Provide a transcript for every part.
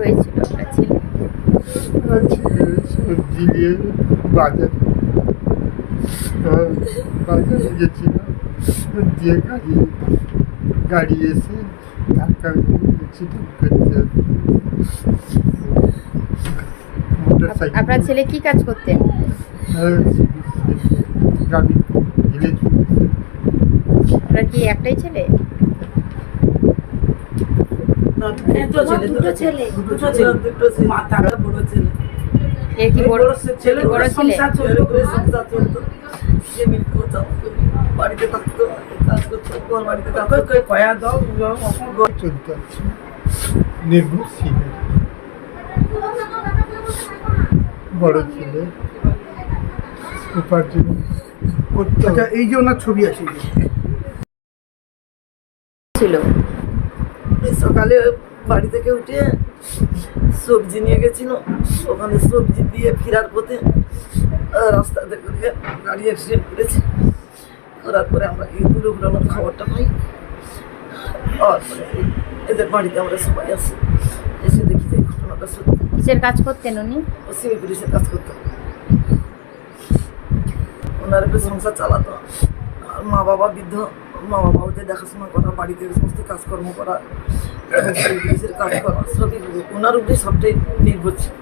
হয়েছিল আপনার ছেলে সবজি নিয়ে বাজার বাজারে গেছিলাম দিয়ে গাড়ি গাড়ি এসে ধাক্কা আপনার ছেলে কি কাজ করতেন আপনার কি একটাই ছেলে দুটো ছেলে দুটো ছেলে দুটো ছেলে। দুটো ছেলে। বড় ছেলে। এর কি বড় ছেলে বড় সংসার চলতো করে সংসার চলতো। সে মিলতো বাড়িতে থাকতো কাজ করতো ওর বাড়িতে কাজ করতো কয়া দাও চলতে? আছে নির্ভরশীল বড় ছেলে। উপার্জন। আচ্ছা এই যে ওনার ছবি আছে। ছিল। সকালে বাড়ি থেকে উঠে সবজি নিয়ে গেছিল। ওখানে সবজি দিয়ে ফেরার পথে আহ, রাস্তা থেকে দিয়ে গাড়ি অ্যাক্সিডেন্ট করেছে। করার পরে আমরা এই দুর্ঘটনার খবরটা পাই আর এদের বাড়িতে আমরা সবাই আসি এসে দেখি যে ঘটনাটা সত্যি। কিসের কাজ করতেন উনি? সিভিল পুলিশের কাজ করতো। ওনার একটু সংসার চালাতো। আর মা বাবা বৃদ্ধ। মা বাবা ওদের দেখাশোনা করা বাড়িতে সমস্ত কাজকর্ম করা নিজের কাজ করা সবই ওনার উপরে সবটাই নির্ভর ছিল।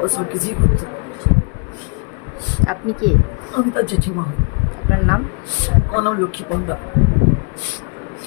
ও সব কিছুই করতে। আপনি কে? আমি তার জেঠিমা। আপনার নাম? আমার নাম লক্ষ্মী পণ্ডা।